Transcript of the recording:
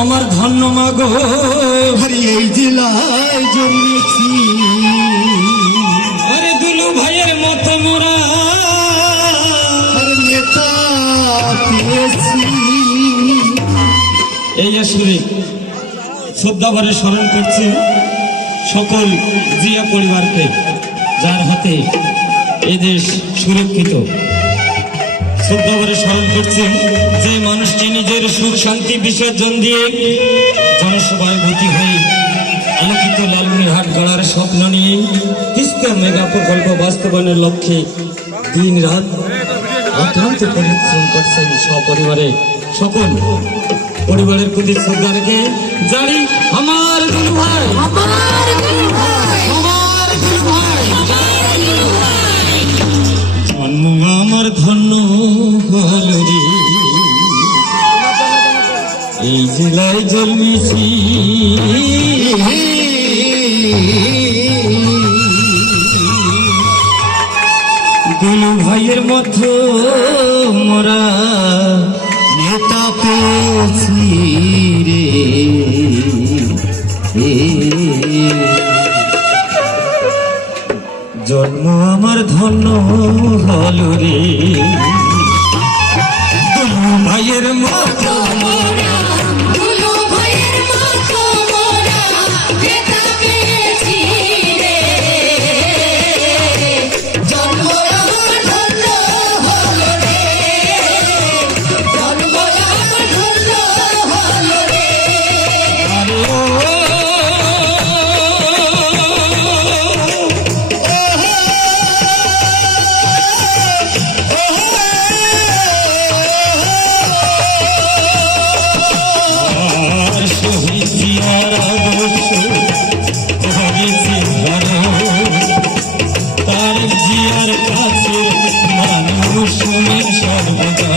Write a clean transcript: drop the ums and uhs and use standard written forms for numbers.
আমার ধন্য মাগো, হরি এই জেলায় জন্মেছি। আরে দুলু ভাইয়ের মতো মোরা নেতা পেয়েছি। এই আসলে শ্রদ্ধা ভরে স্মরণ করছি সকল জিয়া পরিবারকে, যার হাতে এদেশ সুরক্ষিত। শ্রদ্ধা ভরে স্মরণ করছি যে মানুষটি নিজের সুখ শান্তি বিসর্জন দিয়ে জনসভায় ভর্তি হয়ে আলোকিত লালমনিরহাট গড়ার স্বপ্ন নিয়ে তিস্তা মেগা প্রকল্প বাস্তবায়নের লক্ষ্যে দিন রাত অক্লান্ত পরিশ্রম করছেন। সপরিবারে সকল পরিবারের প্রতি শ্রদ্ধা রেখে জানি আমার দুলু ভাই, জন্ম আমার ধন্য হল রে, এই জেলায় জন্মেছি। দুলু ভাইয়ের মতো মোরা নেতা পেয়েছি রে। জন্ম আমার ধন্য হল রে, দুলু ভাইয়ের মতো তার জিয়ার কাছে মানুষ সর্বদা